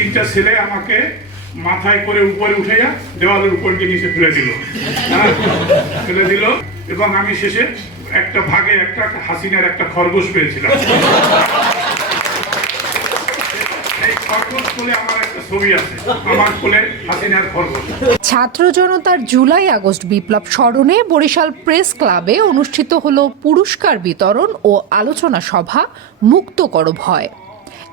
তিনটা ছেলে আমাকে মাথায় করে উপরে উঠাইয়া দেওয়ালের উপর দিয়ে নিচে ফেলে দিল। হ্যাঁ, ফেলে দিল এবং আমি শেষে একটা ভাগে একটা হাসিনার একটা খরগোশ পেয়েছিলাম। ছাত্র জনতার জুলাই আগস্ট বিপ্লব স্মরণে বরিশাল প্রেস ক্লাবে অনুষ্ঠিত হল পুরস্কার বিতরণ ও আলোচনা সভা মুক্ত করো ভয়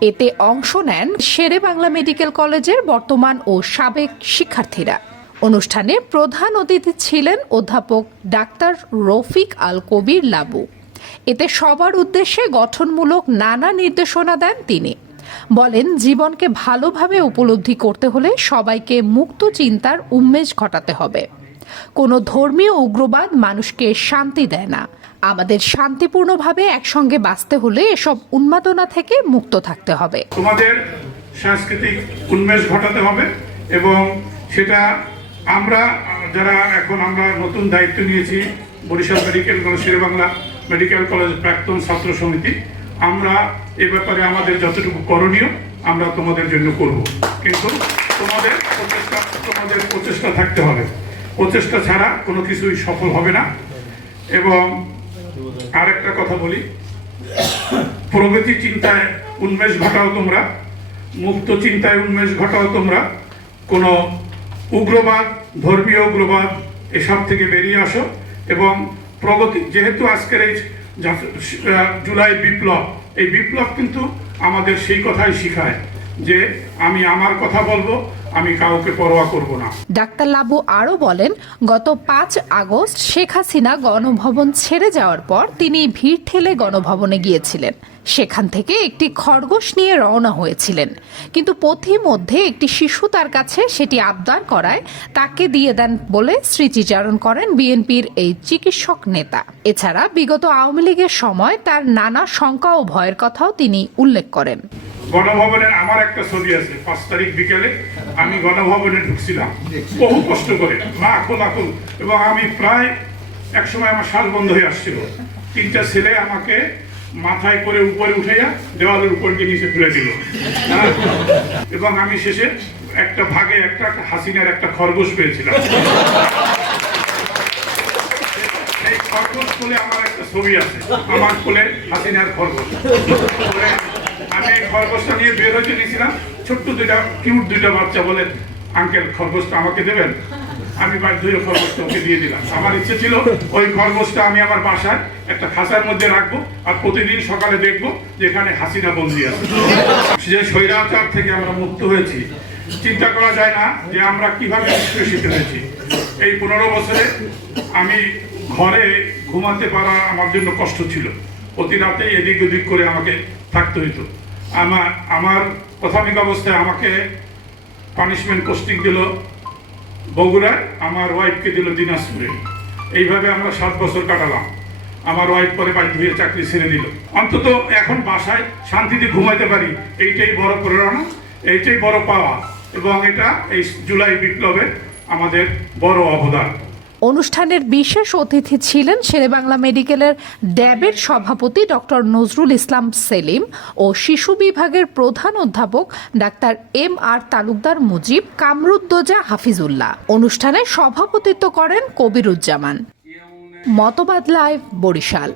এতে অংশ নেন শেরে বাংলা মেডিকেল কলেজের বর্তমান ও সাবেক শিক্ষার্থীরা। অনুষ্ঠানে প্রধান অতিথি ছিলেন অধ্যাপক ডাক্তার রফিক আল কবির লাবু। এতে সবার উদ্দেশ্যে গঠনমূলক নানা নির্দেশনা দেন তিনি। বলেন, জীবনকে ভালোভাবে উপলব্ধি করতে হলে সবাইকে মুক্ত চিন্তার উন্মেষ ঘটাতে হবে। কোনো ধর্মীয় উগ্রবাদ মানুষকে শান্তি দেয় না। আমাদের শান্তিপূর্ণভাবে একসঙ্গে বাঁচতে হলে এসব উন্মাদনা থেকে মুক্ত থাকতে হবে। তোমাদের সাংস্কৃতিক উন্মেষ ঘটাতে হবে এবং সেটা আমরা, যারা এখন আমরা নতুন দায়িত্ব নিয়েছি, Barishal medical college, Sher e Bangla medical college প্রাক্তন ছাত্র সমিতি, আমরা এ ব্যাপারে আমাদের যতটুকু করণীয় আমরা তোমাদের জন্য করব। কিন্তু তোমাদের প্রচেষ্টা তোমাদের প্রচেষ্টা থাকতে হবে। প্রচেষ্টা ছাড়া কোনো কিছুই সফল হবে না। এবং আরেকটা কথা বলি। প্রগতি চিন্তায় উন্মেষ ঘটাও তোমরা, মুক্ত চিন্তায় উন্মেষ ঘটাও তোমরা। কোনো উগ্রবাদ, ধর্মীয় উগ্রবাদ এসব থেকে বেরিয়ে আসো এবং প্রগতি, যেহেতু আজকের এই জুলাই বিপ্লব, এই বিপ্লব কিন্তু আমাদের সেই কথাই শিখায় যে আমি আমার কথা বলব আমি কাউকে পরোয়া করব না। ডাক্তার লাবু আরও বলেন, গত পাঁচ আগস্ট শেখ হাসিনা গণভবন ছেড়ে যাওয়ার পর তিনি ভিড় ঠেলে গণভবনে গিয়েছিলেন। সেখান থেকে একটি খরগোশ নিয়ে রওনা হয়েছিলেন। কিন্তু পথিমধ্যে একটি শিশু তার কাছে সেটি আবদার করায় তাকে দিয়ে দেন বলে স্মৃতিচারণ করেন বিএনপির এই চিকিৎসক নেতা। এছাড়া বিগত আওয়ামী লীগের সময় তার নানা শঙ্কা ও ভয়ের কথাও তিনি উল্লেখ করেন। গণভবনের আমার একটা ছবি আছে পাঁচ তারিখ বিকেলে আমি গণভবনে ঢুকছিলাম। বহু কষ্ট করে লাখ লাখ। এবং আমি প্রায় এক সময় আমার শ্বাস বন্ধ হয়ে আসছিল। তিনটা ছেলে আমাকে মাথায় করে উপরে উঠাইয়া দেওয়ালের উপর দিয়ে নিচে ফেলে দিল। হ্যাঁ, এবং আমি শেষে একটা ভাগে একটা হাসিনার একটা খরগোশ পেয়েছিলাম। এই খরগোশ কোলে আমার একটা ছবি আছে। আমার কোলে হাসিনার খরগোশ। আমি খরগোশটা নিয়ে বের হইতে নিয়েছিলাম। ছোট্ট দুইটা কিউট দুইটা বাচ্চা বলে আঙ্কেল খরগোশটা আমাকে দেবেন। আমি হয়ে খরগোশটা ওকে দিয়ে দিলাম। আমার ইচ্ছে ছিল, ওই খরগোশটা আমি আমার বাসায় একটা খাঁচার মধ্যে রাখব আর প্রতিদিন সকালে দেখব যে এখানে হাসিনা বন্দি আছে। যে স্বৈরাচার থেকে আমরা মুক্ত হয়েছি, চিন্তা করা যায় না যে আমরা কীভাবে নিষ্পেষিত হয়েছি। এই পনেরো বছরে আমি ঘরে ঘুমাতে পারা আমার জন্য কষ্ট ছিল। প্রতি রাতেই এদিক ওদিক করে আমাকে থাকতে হইতো। আমার আমার প্রাথমিক অবস্থায় আমাকে পানিশমেন্ট কোস্টিং দিল বগুড়ায় আমার ওয়াইফকে দিল দিনাজপুরে। এইভাবে আমরা সাত বছর কাটালাম। আমার ওয়াইফ পরে বাধ্য হয়ে চাকরি ছেড়ে দিল। অন্তত এখন বাসায় শান্তিতে ঘুমাইতে পারি, এইটাই বড় প্রেরণা, এইটাই বড় পাওয়া। এবং এটা এই জুলাই বিপ্লবে আমাদের বড় অবদান। অনুষ্ঠানের বিশেষ অতিথি ছিলেন শেরেবাংলা মেডিকেলের ড্যাবের সভাপতি ডক্টর নজরুল ইসলাম সেলিম ও শিশু বিভাগের প্রধান অধ্যাপক ডাক্তার এম আর তালুকদার মুজিব, কামরুদ্দোজা হাফিজুল্লাহ। অনুষ্ঠানে সভাপতিত্ব করেন কবিরুজ্জামান। মতবাদ লাইভ, বরিশাল।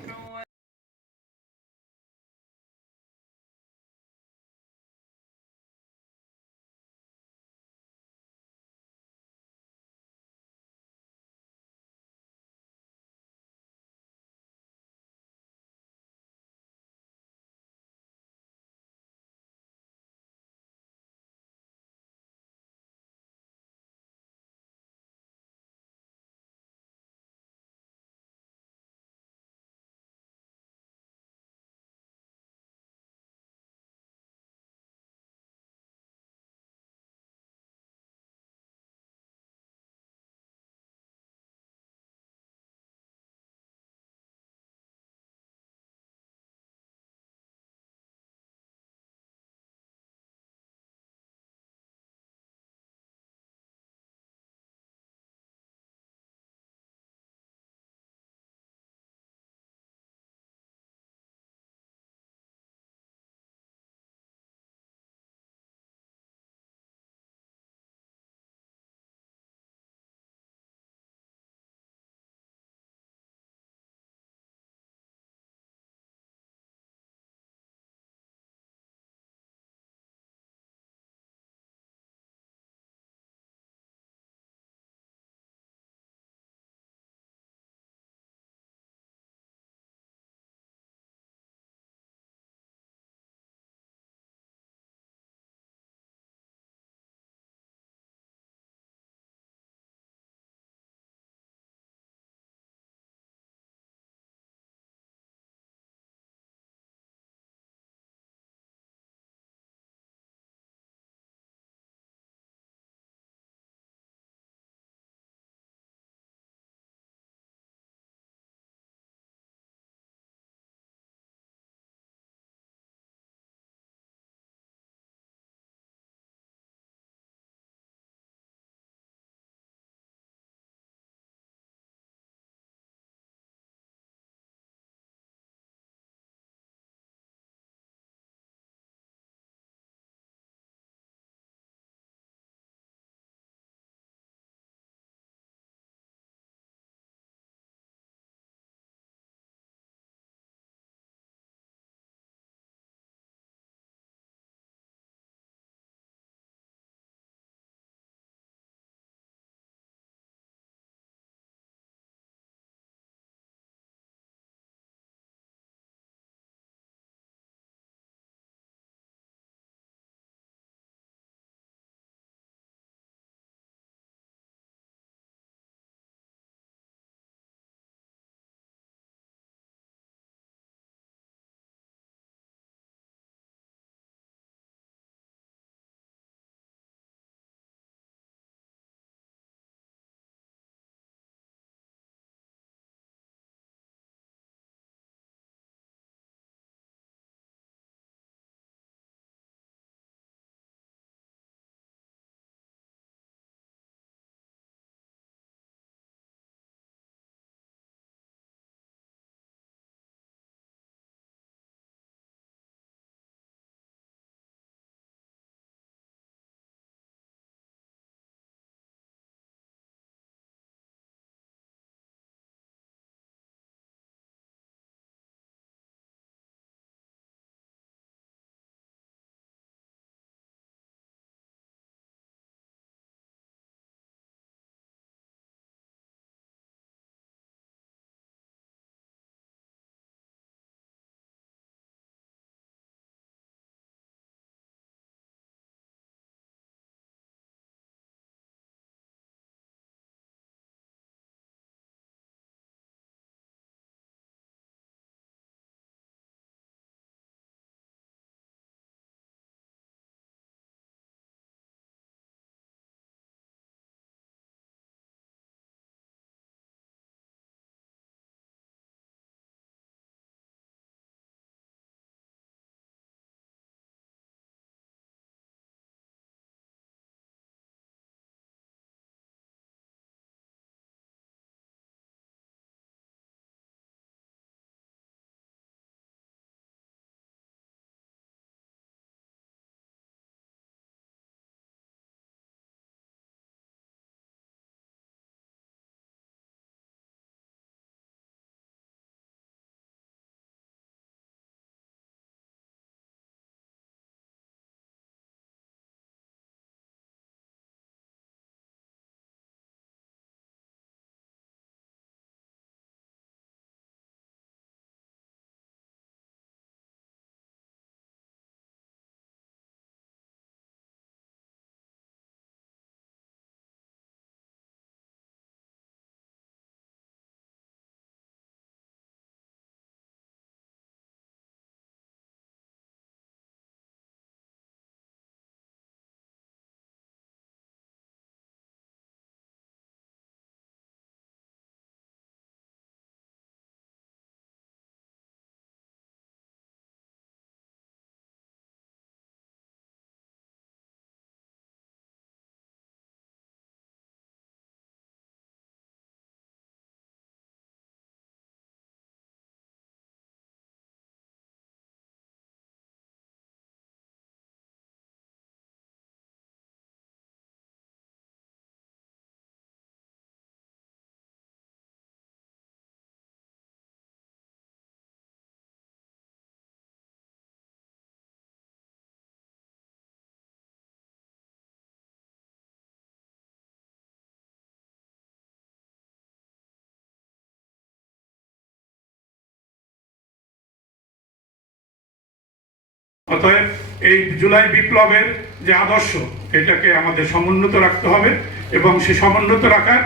অতএব এই জুলাই বিপ্লবের যে আদর্শ, এটাকে আমাদের সমুন্নত রাখতে হবে এবং সে সমুন্নত রাখার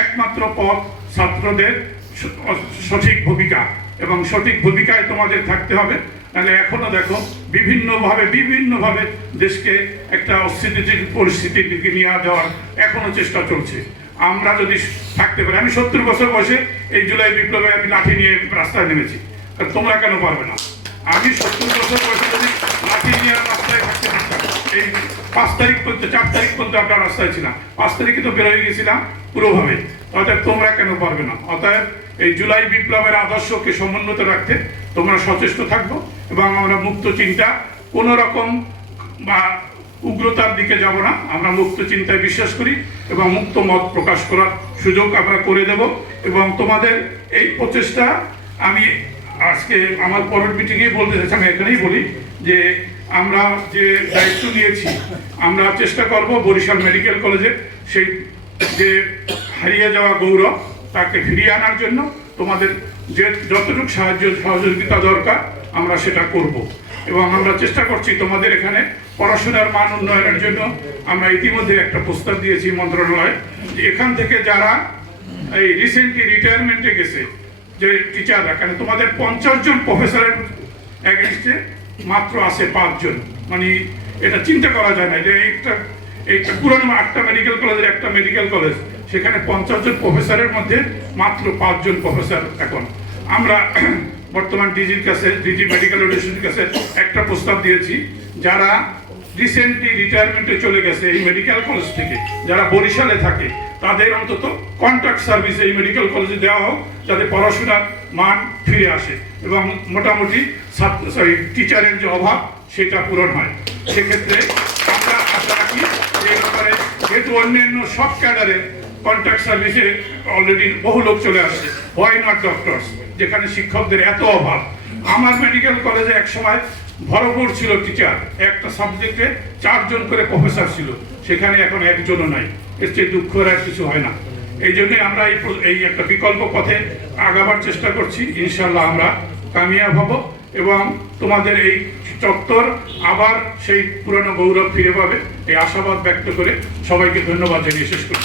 একমাত্র পথ ছাত্রদের সঠিক ভূমিকা। এবং সঠিক ভূমিকায় তোমাদের থাকতে হবে। নাহলে এখনও দেখো, বিভিন্নভাবে বিভিন্নভাবে দেশকে একটা অস্থিতিশীল পরিস্থিতির দিকে নিয়ে যাওয়ার এখনও চেষ্টা চলছে। আমরা যদি থাকতে পারি, আমি সত্তর বছর বয়সে এই জুলাই বিপ্লবে আমি লাঠি নিয়ে রাস্তায় নেমেছি। তোমরা কেন পারবে না? আমি সত্তর বছর বয়সে এই পাঁচ তারিখ পর্যন্ত, চার তারিখ পর্যন্ত আমরা রাস্তায় ছিলাম। পাঁচ তারিখে তো বেরোয় পুরোভাবে। তোমরা কেন পারবে না? এই জুলাই বিপ্লবের আদর্শকে রাখতে তোমরা সচেষ্ট থাকব এবং আমরা মুক্ত চিন্তা উগ্রতার দিকে যাব না। আমরা মুক্ত চিন্তায় বিশ্বাস করি এবং মুক্ত মত প্রকাশ করার সুযোগ আমরা করে দেব এবং তোমাদের এই প্রচেষ্টা আমি আজকে আমার পরের মিটিংয়ে বলতে চাচ্ছি আমি এখানেই বলি যে আমরা যে দায়িত্ব নিয়েছি, আমরা চেষ্টা করব বরিশাল মেডিকেল কলেজে সেই যে হারিয়ে যাওয়া গৌরব, তাকে ফিরিয়ে আনার জন্য। তোমাদের যে যতটুকু সাহায্য, সহযোগিতা দরকার, আমরা সেটা করব। এবং আমরা চেষ্টা করছি তোমাদের এখানে পড়াশোনার মান উন্নয়নের জন্য। আমরা ইতিমধ্যে একটা প্রস্তাব দিয়েছি মন্ত্রণালয় এখান থেকে যারা এই রিসেন্টলি রিটায়ারমেন্টে গেছে, যে টিচাররা কেন তোমাদের পঞ্চাশ জন প্রফেসরের অ্যাগেনস্টে মাত্র আছে পাঁচজন। মানে এটা চিন্তা করা যায় না যে একটা একটা পুরনো আটটা মেডিকেল কলেজের একটা মেডিকেল কলেজ সেখানে পঞ্চাশ জন প্রফেসরের মধ্যে মাত্র পাঁচজন প্রফেসর এখন। আমরা বর্তমান ডিজির কাছে, ডিজি মেডিকেল এডুকেশনের কাছে একটা প্রস্তাব দিয়েছি। যারা রিসেন্টলি রিটায়ারমেন্টে চলে গেছে এই মেডিকেল কলেজ থেকে, যারা বরিশালে থাকে, তাদের অন্তত কন্ট্রাক্ট সার্ভিস এই মেডিকেল কলেজে দেওয়া হোক, যাতে পড়াশোনার মান ফিরে আসে। এবং মোটামুটি ছাত্র সরি টিচারের যে অভাব, সেটা পূরণ হয়। সেক্ষেত্রে আমরা আশা রাখি যে ব্যাপারে যেহেতু অন্যান্য সব ক্যাডারে কন্ট্রাক্ট সার্ভিসে অলরেডি বহু লোক চলে আসছে। হোয়াই নট ডক্টরস যেখানে শিক্ষকদের এত অভাব। আমার মেডিকেল কলেজে এক সময় ভরপুর ছিল টিচার একটা সাবজেক্টে চারজন করে প্রফেসর ছিল। সেখানে এখন একজনও নাই। এর চেয়ে দুঃখের আর কিছু হয় না। এই জন্যই আমরা এই একটা বিকল্প পথে আগাবার চেষ্টা করছি। ইনশাল্লাহ আমরা কামিয়াব হব। এবং তোমাদের এই চত্বর আবার সেই পুরনো গৌরব ফিরে পাবে। এই আশাবাদ ব্যক্ত করে সবাইকে ধন্যবাদ জানিয়ে শেষ করছি।